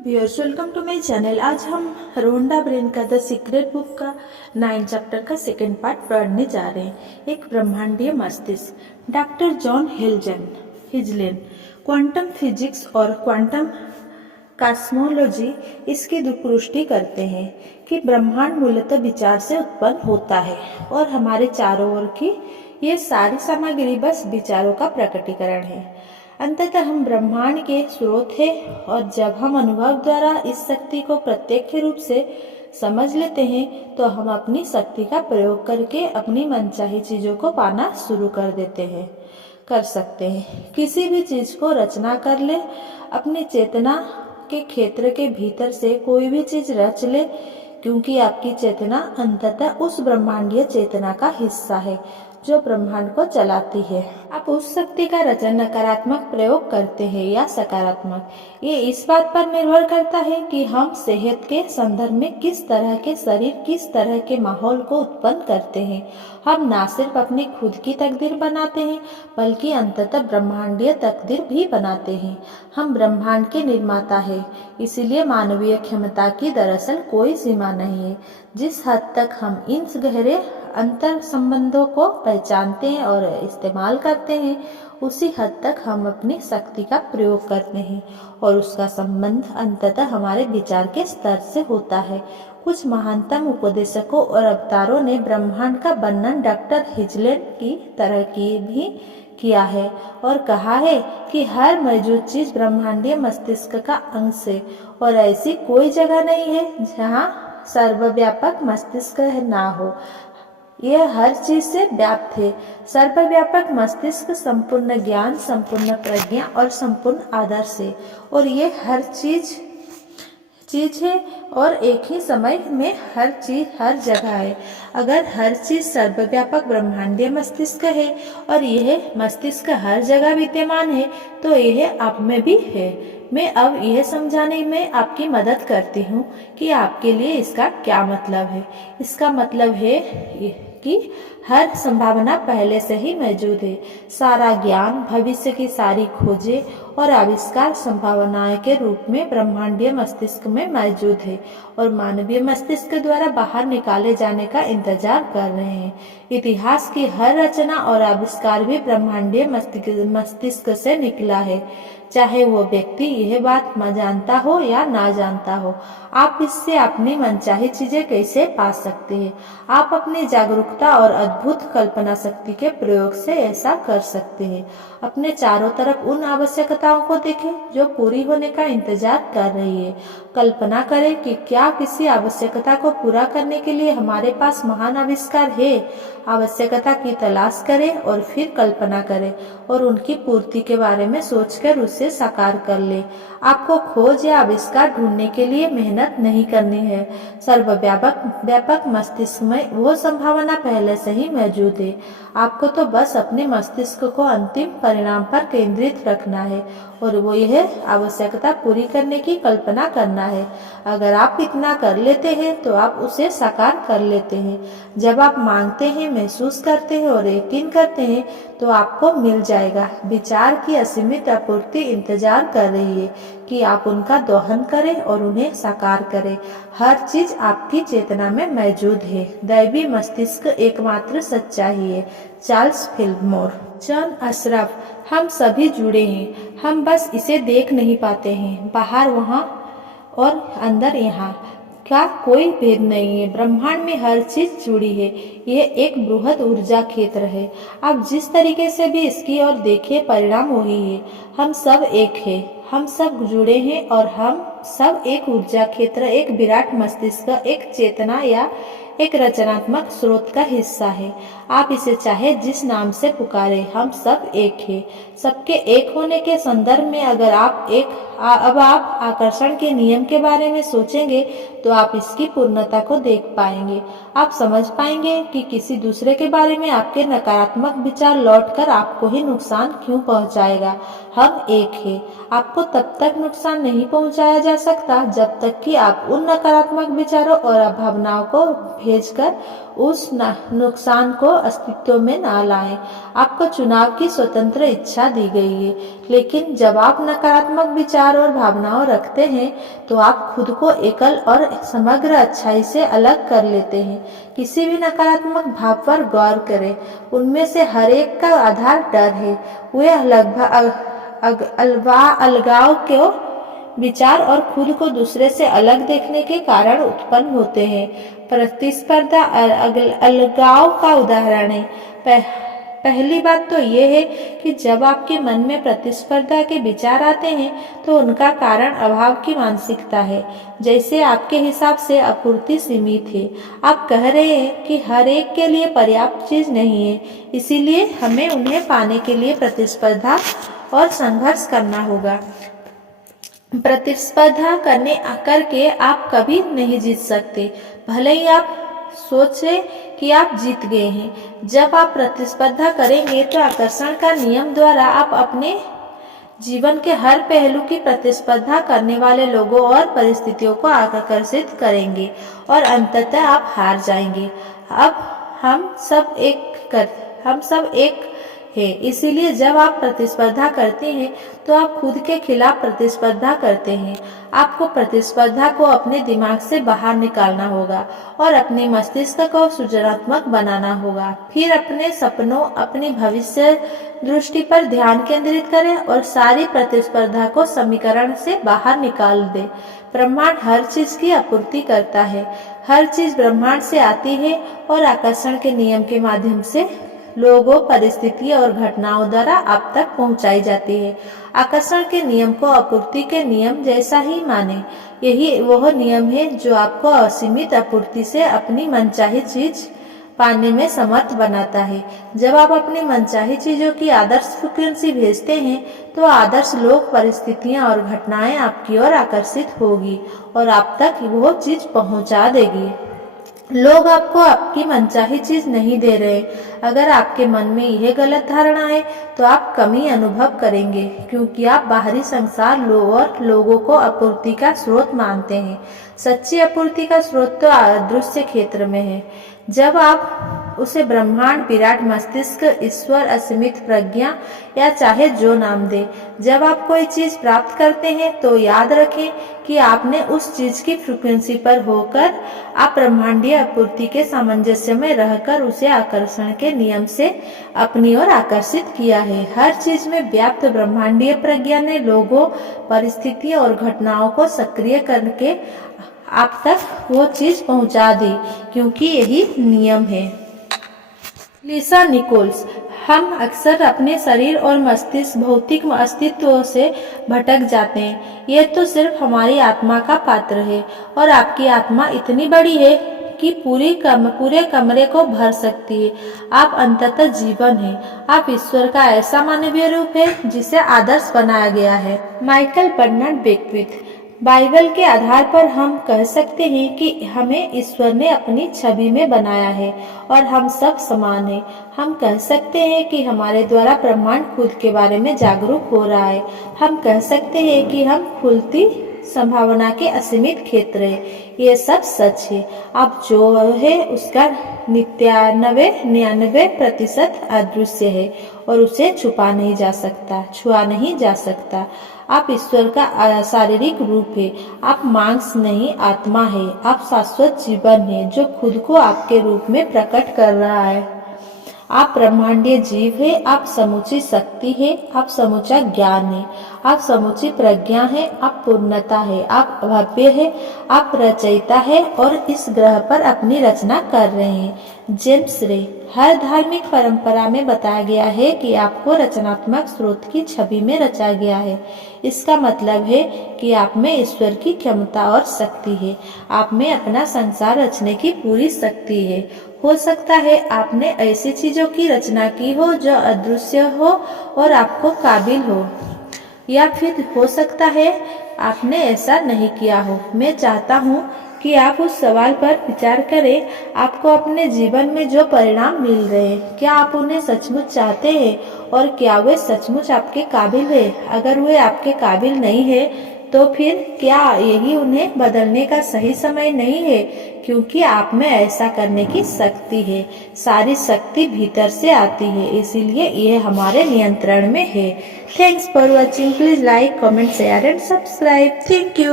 Viewers, welcome to my channel. आज हम Rhonda Byrne का द सीक्रेट बुक का 9 चैप्टर का सेकंड पार्ट पढ़ने जा रहे हैं। एक ब्रह्मांडीय मस्तिष्क। डॉक्टर जॉन हिजलेन क्वांटम फिजिक्स और क्वांटम कॉस्मोलॉजी इसकी पुष्टि करते हैं कि ब्रह्मांड मूलतः विचार से उत्पन्न होता है और हमारे चारों ओर की ये सारी सामग्री बस विचारों का प्रकटीकरण है। अंततः हम ब्रह्मांड के स्रोत हैं और जब हम अनुभव द्वारा इस शक्ति को प्रत्यक्ष रूप से समझ लेते हैं तो हम अपनी शक्ति का प्रयोग करके अपनी मनचाही चीजों को पाना शुरू कर सकते हैं। किसी भी चीज को रचना कर ले, अपनी चेतना के क्षेत्र के भीतर से कोई भी चीज रच ले, क्योंकि आपकी चेतना अंततः उस ब्रह्मांडीय चेतना का हिस्सा है जो ब्रह्मांड को चलाती है। आप उस शक्ति का रचना नकारात्मक प्रयोग करते हैं या सकारात्मक, ये इस बात पर निर्भर करता है कि हम सेहत के संदर्भ में किस तरह के शरीर, किस तरह के माहौल को उत्पन्न करते हैं। हम न सिर्फ अपनी खुद की तकदीर बनाते हैं बल्कि अंततः ब्रह्मांडीय तकदीर भी बनाते हैं। हम ब्रह्मांड के निर्माता हैं, इसीलिए मानवीय क्षमता की दरअसल कोई सीमा नहीं है। जिस हद तक हम इन गहरे अंतर संबंधों को पहचानते हैं और इस्तेमाल करते हैं, उसी हद तक हम अपनी शक्ति का प्रयोग करते हैं और उसका संबंध अंततः हमारे विचार के स्तर से होता है। कुछ महानतम उपदेशकों और अवतारों ने ब्रह्मांड का वर्णन डॉक्टर हिजलेन की तरह भी किया है और कहा है कि हर मौजूद चीज ब्रह्मांडीय मस्तिष्क का अंश है और ऐसी कोई जगह नहीं है जहाँ सर्वव्यापक मस्तिष्क ना हो। यह हर चीज से व्याप्त है। सर्वव्यापक मस्तिष्क संपूर्ण ज्ञान, संपूर्ण प्रज्ञा और संपूर्ण आदर्श है और ये हर चीज है और एक ही समय में हर चीज हर जगह है। अगर हर चीज सर्वव्यापक ब्रह्मांडीय मस्तिष्क है और यह मस्तिष्क हर जगह विद्यमान है तो यह आप में भी है। मैं अब यह समझाने में आपकी मदद करती हूँ कि आपके लिए इसका क्या मतलब है। इसका मतलब है कि हर संभावना पहले से ही मौजूद है। सारा ज्ञान, भविष्य की सारी खोजें और आविष्कार संभावनाएं के रूप में ब्रह्मांडीय मस्तिष्क में मौजूद है और मानवीय मस्तिष्क द्वारा बाहर निकाले जाने का इंतजार कर रहे हैं। इतिहास की हर रचना और आविष्कार भी ब्रह्मांडीय मस्तिष्क से निकला है, चाहे वो व्यक्ति यह बात जानता हो या ना जानता हो। आप इससे अपनी मनचाही चीजें कैसे पा सकते हैं? आप अपनी जागरूकता और अद्भुत कल्पना शक्ति के प्रयोग से ऐसा कर सकते हैं। अपने चारों तरफ उन आवश्यकताओं को देखें जो पूरी होने का इंतजार कर रही है। कल्पना करें कि क्या किसी आवश्यकता को पूरा करने के लिए हमारे पास महान आविष्कार है। आवश्यकता की तलाश करें और फिर कल्पना करें और उनकी पूर्ति के बारे में सोचकर उसे साकार कर ले। आपको खोज या आविष्कार ढूंढने के लिए मेहनत नहीं करनी है। सर्वव्यापक मस्तिष्क में वो संभावना पहले से ही मौजूद है। आपको तो बस अपने मस्तिष्क को अंतिम परिणाम पर केंद्रित रखना है और वो यह आवश्यकता पूरी करने की कल्पना करना है। अगर आप इतना कर लेते हैं तो आप उसे साकार कर लेते हैं। जब आप मांगते हैं, महसूस करते हैं और यकीन करते हैं तो आपको मिल जाएगा। विचार की असीमित आपूर्ति इंतजार कर रही है कि आप उनका दोहन करें और उन्हें साकार करें। हर चीज आपकी चेतना में मौजूद है। दैवी मस्तिष्क एकमात्र सच्चाई है। Charles Fillmore. जॉन अशरफ। हम सभी जुड़े हैं, हम बस इसे देख नहीं पाते हैं। बाहर वहाँ और अंदर यहाँ का कोई भेद नहीं है। ब्रह्मांड में हर चीज जुड़ी है। यह एक बृहद ऊर्जा क्षेत्र है। आप जिस तरीके से भी इसकी ओर देखिए, परिणाम वही है। हम सब एक है, हम सब जुड़े हैं और हम सब एक ऊर्जा क्षेत्र, एक विराट मस्तिष्क, एक चेतना या एक रचनात्मक स्रोत का हिस्सा है। आप इसे चाहे जिस नाम से पुकारे, हम सब एक है। सबके एक होने के संदर्भ में अगर अब आप आकर्षण के नियम के बारे में सोचेंगे तो आप इसकी पूर्णता को देख पाएंगे। आप समझ पाएंगे कि किसी दूसरे के बारे में आपके नकारात्मक विचार लौटकर आपको ही नुकसान क्यों पहुंचाएगा। हम एक है। आपको तब तक नुकसान नहीं पहुंचाया जा सकता जब तक कि आप उन नकारात्मक विचारों और भावनाओं को भेजकर उस नुकसान को अस्तित्व में ना लाएं। आपको चुनाव की स्वतंत्र इच्छा दी गई है, लेकिन जब आप नकारात्मक विचार विचार और भावनाओं रखते हैं तो आप खुद को एकल और समग्र अच्छाई से अलग कर लेते हैं। किसी भी नकारात्मक भाव पर गौर करें। उनमें से हर एक का आधार डर है। वे लगभग अलगाव के विचार और खुद को दूसरे से अलग देखने के कारण उत्पन्न होते हैं। प्रतिस्पर्धा अलगाव का उदाहरण है। पहली बात तो ये है कि जब आपके मन में प्रतिस्पर्धा के विचार आते हैं तो उनका कारण अभाव की मानसिकता है। जैसे आपके हिसाब से आपूर्ति सीमित है। आप कह रहे हैं कि हर एक के लिए पर्याप्त चीज नहीं है, इसीलिए हमें उन्हें पाने के लिए प्रतिस्पर्धा और संघर्ष करना होगा। प्रतिस्पर्धा करके आप कभी नहीं जीत सकते, भले ही आप सोचे कि आप जीत गए हैं। जब आप प्रतिस्पर्धा करेंगे तो आकर्षण का नियम द्वारा आप अपने जीवन के हर पहलू की प्रतिस्पर्धा करने वाले लोगों और परिस्थितियों को आकर्षित करेंगे और अंततः आप हार जाएंगे। अब हम सब एक है, इसीलिए जब आप प्रतिस्पर्धा करते हैं तो आप खुद के खिलाफ प्रतिस्पर्धा करते हैं। आपको प्रतिस्पर्धा को अपने दिमाग से बाहर निकालना होगा और अपने मस्तिष्क को सृजनात्मक बनाना होगा। फिर अपने सपनों, अपनी भविष्य दृष्टि पर ध्यान केंद्रित करें और सारी प्रतिस्पर्धा को समीकरण से बाहर निकाल दें। ब्रह्मांड हर चीज की आपूर्ति करता है। हर चीज ब्रह्मांड से आती है और आकर्षण के नियम के माध्यम से लोगों, परिस्थितियों और घटनाओं द्वारा आप तक पहुंचाई जाती है। आकर्षण के नियम को आपूर्ति के नियम जैसा ही माने। यही वह नियम है जो आपको असीमित आपूर्ति से अपनी मनचाही चीज पाने में समर्थ बनाता है। जब आप अपनी मनचाही चीजों की आदर्श फ्रीक्वेंसी भेजते हैं तो आदर्श लोग, परिस्थितियां और घटनाएं आपकी ओर आकर्षित होगी और आप तक वो चीज पहुंचा देगी। लोग आपको आपकी मनचाही चीज नहीं दे रहे। अगर आपके मन में यह गलत धारणा है तो आप कमी अनुभव करेंगे, क्योंकि आप बाहरी संसार और लोगों को आपूर्ति का स्रोत मानते हैं। सच्ची आपूर्ति का स्रोत तो अदृश्य क्षेत्र में है। जब आप उसे ब्रह्मांड, विराट मस्तिष्क, ईश्वर, असीमित प्रज्ञा या चाहे जो नाम दे, जब आप कोई चीज प्राप्त करते हैं तो याद रखें कि आपने उस चीज की फ्रीक्वेंसी पर होकर आप ब्रह्मांडीय आपूर्ति के सामंजस्य में रहकर उसे आकर्षण के नियम से अपनी ओर आकर्षित किया है। हर चीज में व्याप्त ब्रह्मांडीय प्रज्ञा ने लोगों, परिस्थितियों और घटनाओं को सक्रिय करके आप तक वो चीज पहुंचा दी, क्योंकि यही नियम है। लिसा निकोल्स। हम अक्सर अपने शरीर और मस्तिष्क, भौतिक अस्तित्व से भटक जाते हैं। यह तो सिर्फ हमारी आत्मा का पात्र है और आपकी आत्मा इतनी बड़ी है कि पूरे कमरे को भर सकती है। आप अंततः जीवन है। आप ईश्वर का ऐसा मानवीय रूप है जिसे आदर्श बनाया गया है। Michael Bernard Beckwith. बाइबल के आधार पर हम कह सकते हैं कि हमें ईश्वर ने अपनी छवि में बनाया है और हम सब समान हैं। हम कह सकते हैं कि हमारे द्वारा ब्रह्मांड खुद के बारे में जागरूक हो रहा है। हम कह सकते हैं कि हम खुलती संभावना के असीमित क्षेत्र है। ये सब सच है। अब जो है उसका 99% अदृश्य है और उसे छुआ नहीं जा सकता। आप ईश्वर का शारीरिक रूप है। आप मांस नहीं, आत्मा है। आप शाश्वत जीवन है जो खुद को आपके रूप में प्रकट कर रहा है। आप ब्रह्मांडीय जीव है। आप समूची शक्ति है। आप समूचा ज्ञान है। आप समूची प्रज्ञा है। आप पूर्णता है। आप भव्य है। आप रचयिता है और इस ग्रह पर अपनी रचना कर रहे हैं। जेम्स रे। हर धार्मिक परंपरा में बताया गया है कि आपको रचनात्मक स्रोत की छवि में रचा गया है। इसका मतलब है कि आप में ईश्वर की क्षमता और शक्ति है। आप में अपना संसार रचने की पूरी शक्ति है। हो सकता है आपने ऐसी चीजों की रचना की हो जो अदृश्य हो और आपको काबिल हो, या फिर हो सकता है आपने ऐसा नहीं किया हो। मैं चाहता हूँ कि आप उस सवाल पर विचार करें। आपको अपने जीवन में जो परिणाम मिल रहे हैं, क्या आप उन्हें सचमुच चाहते हैं और क्या वे सचमुच आपके काबिल है? अगर वे आपके काबिल नहीं है तो फिर क्या यही उन्हें बदलने का सही समय नहीं है? क्योंकि आप में ऐसा करने की शक्ति है। सारी शक्ति भीतर से आती है, इसीलिए यह हमारे नियंत्रण में है। Thanks for watching. Please like, comment, share and subscribe. Thank you.